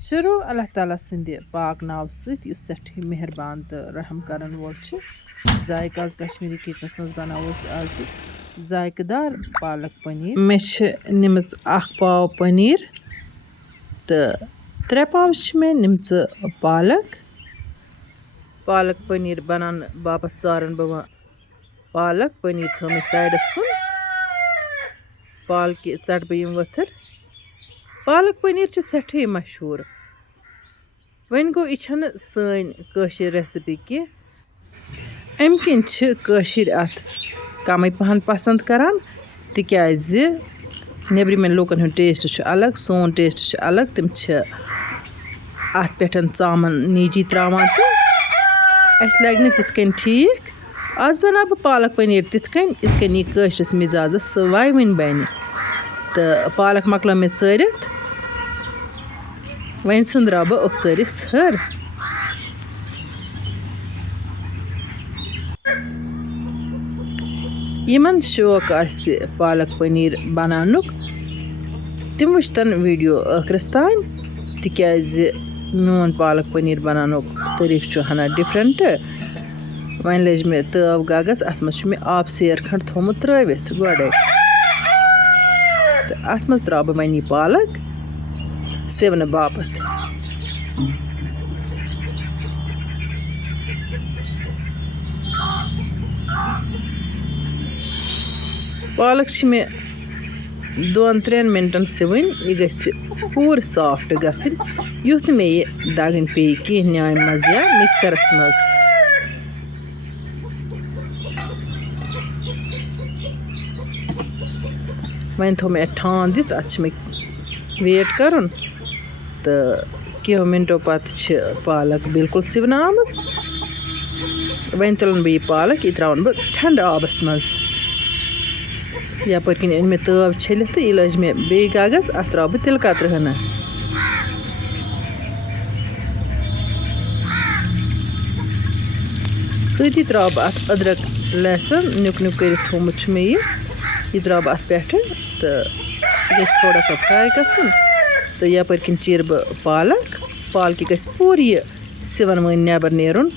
शुरू अल्लाह ताला सिंधि पाक नाव सत युस सठी मेहरबान तो रहम करन वोल जायक आज कश्मीरी किचनस मज बनावो आज जायकदार पालक पनीर मे निमच पाव पनीर तो 3 पाव मे निमच पालक पनीर बनान बापत चारन बह पालक पनीर थो मे साइडस कुन पालक चट बह वथर पालक पनीर सठी मशहूर वन गो यह सन रेसिपी की अम किन अत कम पहन पसंद करान तिकाज नेब्रिमें लूकन हुंद टेस्ट अलग सोन टेस्ट अलग तिम अत पे चामन नीजी त्रावान तो अस लग न तिथ कन ठीक आज बना बह पालक पनीर तिथ कन यह कशरस मिजाजस वाय वन बन तो पालक मकलो मे चरित वन संद्रा बह अखसरिस हर यमन शौक आसि पालक पनीर बनानुक तिम वुचतन वीडियो आखिरस तान तिकाज मोन पालक पनीर बनानुक तरीक हना डिफरेंट वन लज मे तव गगस अत मज मे आब सेर खंड थोमुत त्रवित गोडे तो अत मज त्रा बह वन यह पालक सेवन बापत पालक मे 2-3 मिनटन सिवन यह गि पूर सॉफ्ट गन युथ मे यह दगन पे कह न्याय मज या मिक्सरस मज वन थो मे ठान दित अत मे वेट कर तो कहो मिनटों पत पालक बिल्कुल सिवन आमज वन तुलन बह यह पालक यह त्रावन बह ठंड आबस मज यपर कन मे तव छलित तो यह लज मे बे गगस अत त्रा बह तिल कतर हना सती त्रा बह अत अदरक लहसुन नुक नुक कर थोमुत मे यह त्रा बह अत पे तो गि थोड़ा सा फ्राई गन तो यपर कन चीर बह पालक गि पूर यह सिवन वन नबर नेरुन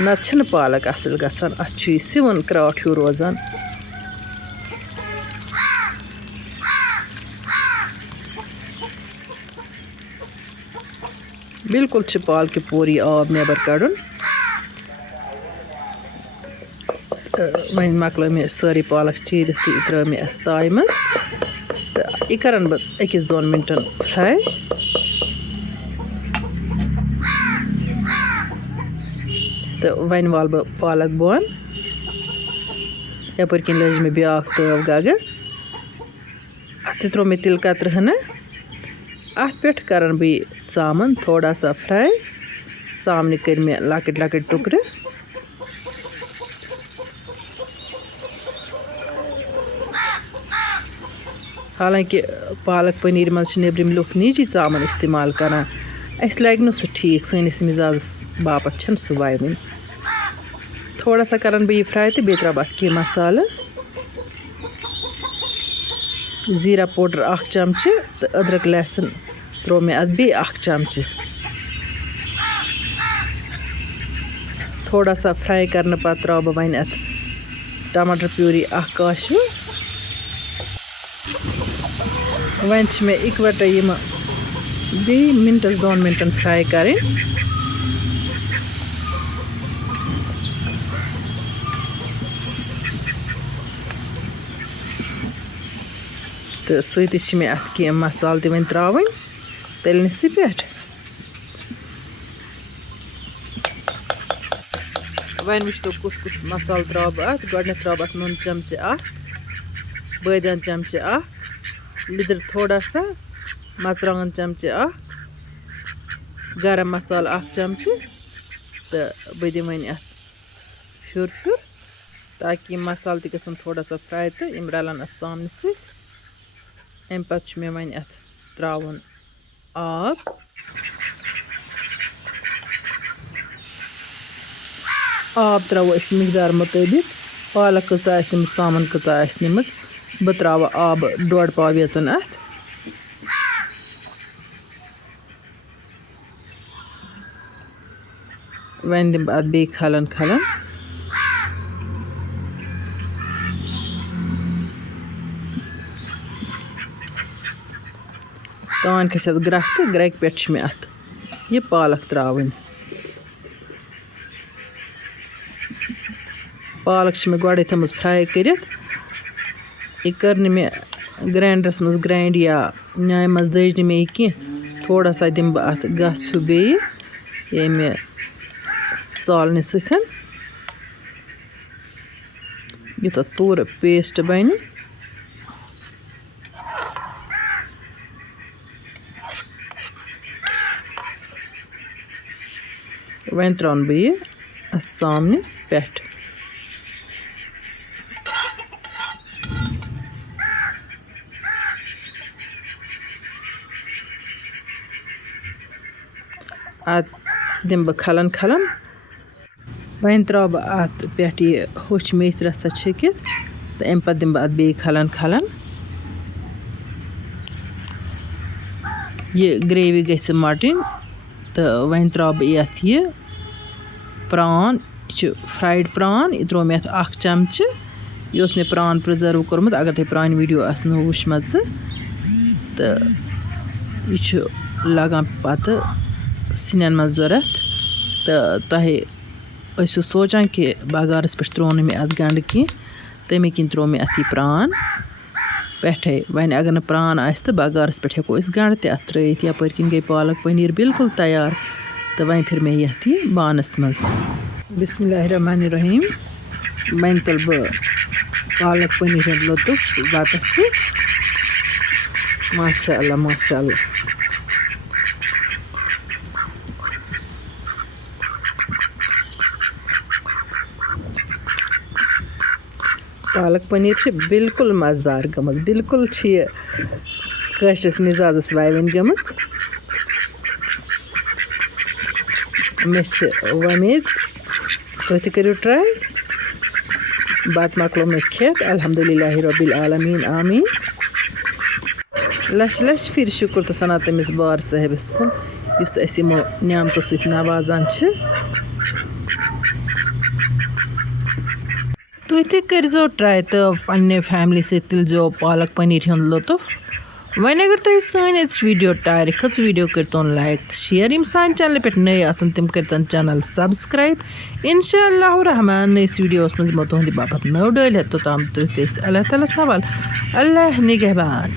नत पालक असल गसान अत सिवन क्राट हूँ रोजान बिल्कुल पालक पूर यह आब नबर कड़न वन मकल मे सारी पालक चीर यह त्रा मे ताय मज तो यह करन बह 1-2 मिनटन फ्राई तो वन वाल बह पालक बोन यपर कन लज मे ब्या तव गगस अत त्रो मे तिल कतर हना अत पे करन बह चामन थोड़ा सा फ्राई चामन कर मे लकट लकट टुकर हालांकि पालक पनीर मज नेब्रिम लुक नीजी चामन इस्तेमाल करान अस लग न सह ठीक सनिस मिजाज बापत छन सह वाय वन थोड़ा सा करन बह यह फ्राई तो बे त्रा बह कह मसाल जीरा पाउडर 1 चमचे तो अदरक लहसुन त्रो मे अत बे 1 चमचे थोड़ा सा फ्राई करने पत त्रा बह वन अत टमाटर प्यूरी 1 काशव वन मे इकवटे यम बे 1-2 मिनटन फ्राई करें तो सती मे अत कह मसाल तवन त्रावन तलनस पे वन वुच तो कुस मसाल त्रा बह अत गो त्रा बह नून चमचे 1 बदियान चमचे 1 लिदर थोड़ा सा मरचांगन चमचे 1 गरम मसाला 1 चमचे तो बह दिम वन अत फिर ताकि मसाल तन थोड़ा सा फ्राई तो यम रलन अत चामन सत अम पत मे वन अत त्रावन आब त्रो मिकदार मुताबिक पालक कचा निमुत चामन कचा निमुत बह त्राव आब 1.5 पाव वेचन अत वहीं दिन बाद बे खलन खलन तान खस ग्रक तो ग्रक पे मे अत यह पालक त्रावन पालक मे गोड़े थमज फ्राई कर यह कर मे ग्राइंडरस मज ग्राइंड या न्याय मज दज मे कह थोड़ा सा दिम बह अत गस हूँ बे ये चालने सतन युत पूर पेस्ट बन वन त्रान बह यह अत चामने पे अत दिम बह खलन खलन वन त्रा बह अत पे यह होच मेथ रसा छकित तो अम पे दिम बह अत बे खलन खलन यह ग्रेवी गई मटन तो वन त्रा बह यथ यह प्रान फ्राइड प्रान यह त्रो मे अख चमच यह मे प्रान प्रिजर्व कोर्मुत अगर तुम प्रान वीडियो आसनो वुचमत तो यह लगान पत सिनन मज जरूरत तो तुम ऐसो सोचान कि बगारस पे त्रो मे अत गंड कह तमे किन त्रो मे अत यह प्रान पे वन अगर न प्रान आस तो बगारस पे हेको गंड त अत त्रित यप किन गई पालक पनीर बिल्कुल तैयार तो वन फिर मे यथ यह बानस मज बिस्मिल्लाहिर्रहमानिर्रहीम वन तुल बह पालक पनीर लुत्फ बतस माशाअल्लाह माशाअल्लाह पालक पनीर बिल्कुल मज़ेदार गमत बिल्कुल कशस मिजाजस वायन गमत मे उम्मीद तुम तु करो ट्राई बात मकलो मे खेत अल्हम्दुलिल्लाहि रब्बिल आलमीन आमीन लश लश फिर शुक्र तो सना तमिस बार साहिबस कुन युस अस यमो नियामतों सत नवाजान तुम तु करो ट्राई तो पन्ने फैमिली सत तुलजो पालक पनीर हुंद लुत्फ वन अगर तुम सान वीडियो टायर खच वीडियो करतन लाइक शेयर यम सान चैनल पे नई आसन तम करतन चैनल सब्सक्राइब इंशाअल्लाह रहमान नईस वीडियो मज तुहद बापत नव डल तोताम तुम अल्लाह ताला सवाल अल्लाह निगहबान।